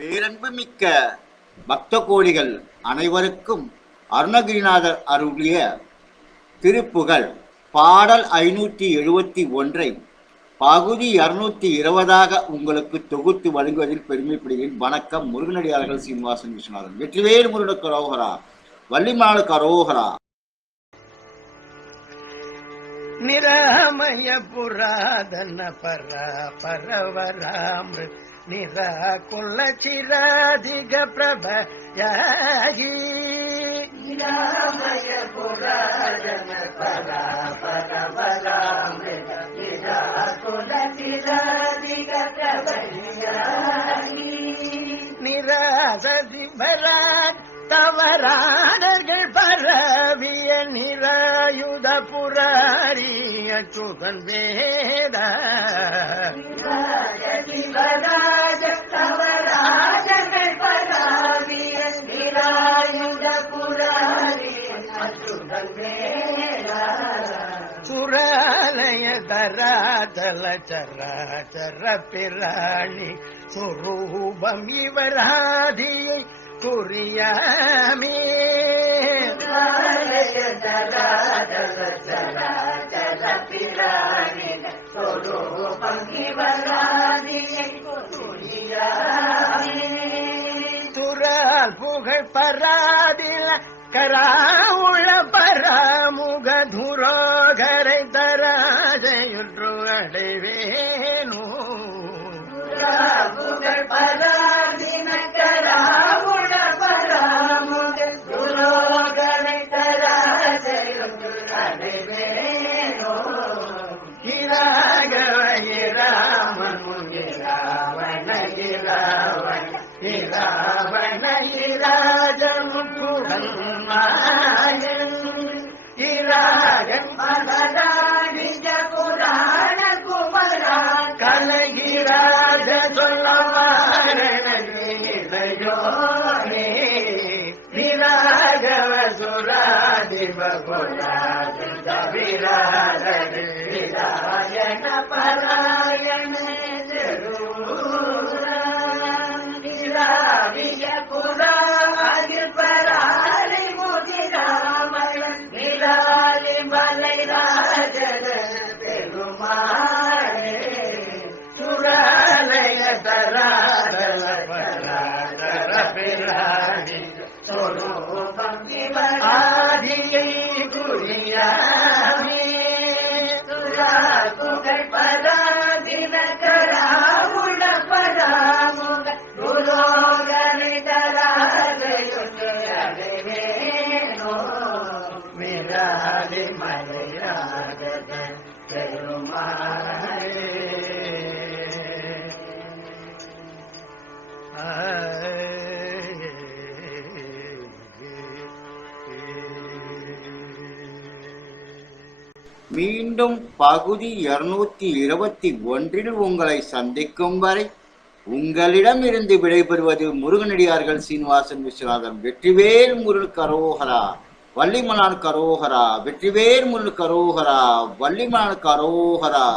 பேரன்பு மிக்க பக்த கோடிகள் அனைவருக்கும் அருணகிரிநாதர் அருளிய திருப்புகழ் பாடல் ஐநூற்றி எழுபத்தி ஒன்றை பகுதி இருநூத்தி இருபதாக உங்களுக்கு தொகுத்து வழங்குவதில் பெருமைப்படுகிறேன். வணக்கம். முருகனடியார்கள் சீனிவாசன் விஸ்வநாதன். வெற்றிவேல் முருகனுக்கு அரோகரா வள்ளிமாளுக்கு அரோகரா నిరామయ పురాధన పర పరవరామ నిరాకుల చిరాధిగ ప్రభ యాగి నిరామయ పురాధన పర పరవరామృ నిరాకుల చిరాధిగ ప్రభ యాగి నిరాధి భరా తవరా நிராயுத புராரிய சுதன் வேத சுராலய தராதல சராச்சர பிராணி சுரூபம் இவராதியை குறியாமே. துறால் புகழ் பராதில கராவுள்ள பராமுக துரோகரை தராஜையுற்று அடைவே தராஜையுற்று அடைவேனோ ராமன் ராவண மாயன் இராஜன் மலராடிஜ புராண குமரா கலகிராஜ சொல்லவாரணையோனே விராகவ சுராதிப புராஜ விராஜ விராயண பராயண நிராவிய மலையாகத பெருமாளே மீண்டும் பகுதி இருநூத்தி இருபத்தி ஒன்றில் உங்களை சந்திக்கும் வரை உங்களிடமிருந்து விடைபெறுவது முருகனடியார்கள் சீனிவாசன் விஸ்வநாதன் வெற்றிவேல் முருகரோகரா வள்ளிமலான் கரோகரா வெற்றிவேர் முருகன் கரோகரா வள்ளிமலான் கரோகரா.